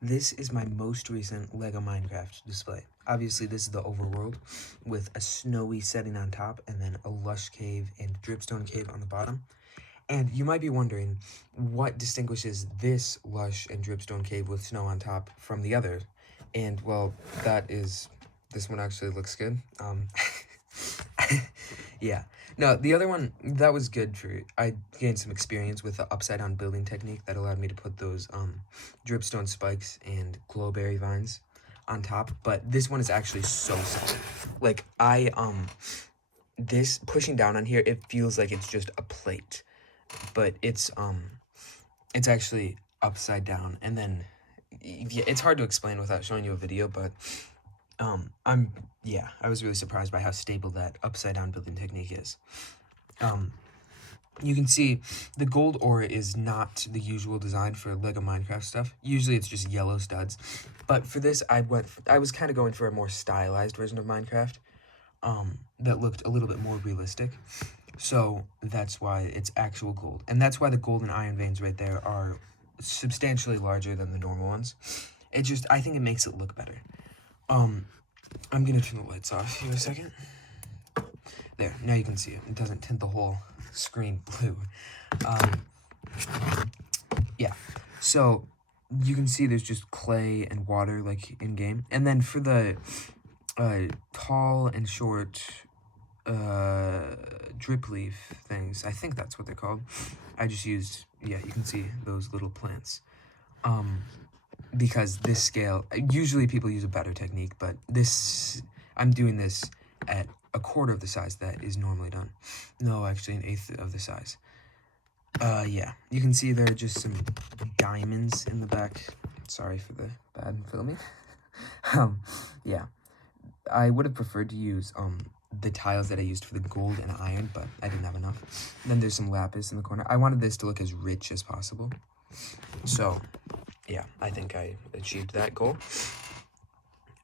This is my most recent LEGO Minecraft display. Obviously, this is the overworld with a snowy setting on top and then a lush cave and dripstone cave on the bottom. And you might be wondering what distinguishes this lush and dripstone cave with snow on top from the other. And well, this one actually looks good. Yeah. No, the other one, that was good I gained some experience with the upside down building technique that allowed me to put those dripstone spikes and glowberry vines on top. But this one is actually so solid. Like this pushing down on here, it feels like it's just a plate. But it's actually upside down, and then yeah, it's hard to explain without showing you a video, but I was really surprised by how stable that upside down building technique is. You can see the gold ore is not the usual design for LEGO Minecraft stuff. Usually it's just yellow studs, but for this I was kind of going for a more stylized version of Minecraft that looked a little bit more realistic. So that's why it's actual gold, and that's why the gold and iron veins right there are substantially larger than the normal ones. I think it makes it look better. I'm gonna turn the lights off here a second. There, now you can see it. It doesn't tint the whole screen blue. Yeah, so you can see there's just clay and water like in game, and then for the tall and short drip leaf things, I think that's what they're called. I just used, yeah, you can see those little plants. Because this scale, usually people use a better technique, but I'm doing this at a quarter of the size that is normally done. No, actually an eighth of the size. Yeah, you can see there are just some diamonds in the back. Sorry for the bad filming. Yeah, I would have preferred to use, the tiles that I used for the gold and iron, but I didn't have enough. Then there's some lapis in the corner. I wanted this to look as rich as possible. So, yeah, I think I achieved that goal.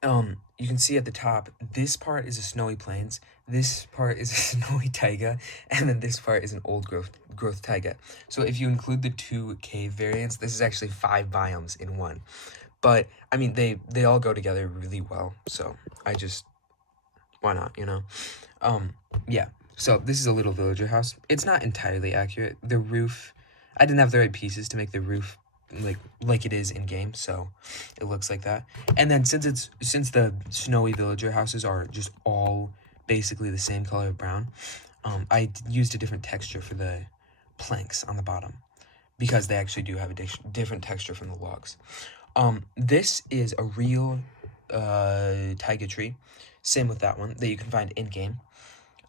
You can see at the top, this part is a snowy plains, this part is a snowy taiga, and then this part is an old growth taiga. So if you include the two cave variants, this is actually 5 biomes in one. But, I mean, they all go together really well, so why not, you know? Yeah, so this is a little villager house. It's not entirely accurate. The roof, I didn't have the right pieces to make the roof like it is in game, so it looks like that. And then since the snowy villager houses are just all basically the same color of brown, I used a different texture for the planks on the bottom because they actually do have a different texture from the logs. This is a real taiga tree, same with that one that you can find in game.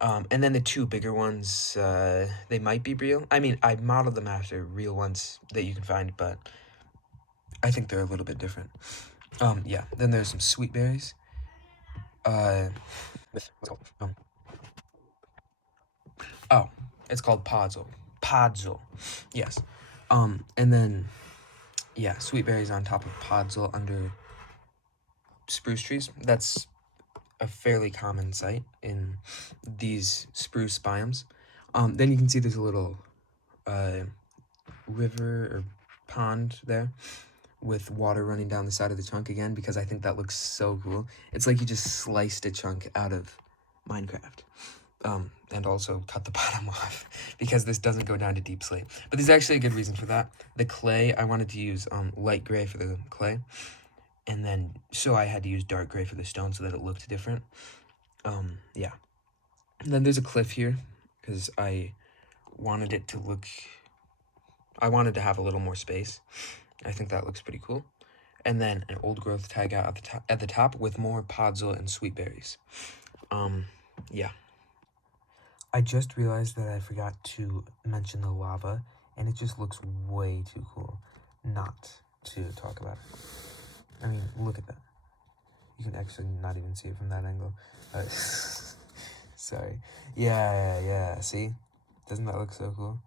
And then the two bigger ones, they might be real. I mean, I modeled them after real ones that you can find, but I think they're a little bit different. Yeah, then there's some sweet berries. What's it called? Oh, it's called Podzol. Podzol, yes. And then, yeah, sweet berries on top of Podzol under spruce trees. That's a fairly common sight in these spruce biomes. Then you can see there's a little river or pond there with water running down the side of the chunk again, because I think that looks so cool. It's like you just sliced a chunk out of Minecraft. And also cut the bottom off, because this doesn't go down to deep slate. But there's actually a good reason for that. The clay, I wanted to use light gray for the clay, and then so I had to use dark gray for the stone so that it looked different. Yeah. And then there's a cliff here because I wanted to have a little more space. I think that looks pretty cool. And then an old growth taiga at the top with more podzol and sweet berries. Yeah. I just realized that I forgot to mention the lava, and it just looks way too cool not to talk about it. I mean, look at that. You can actually not even see it from that angle. Sorry. Yeah, see? Doesn't that look so cool?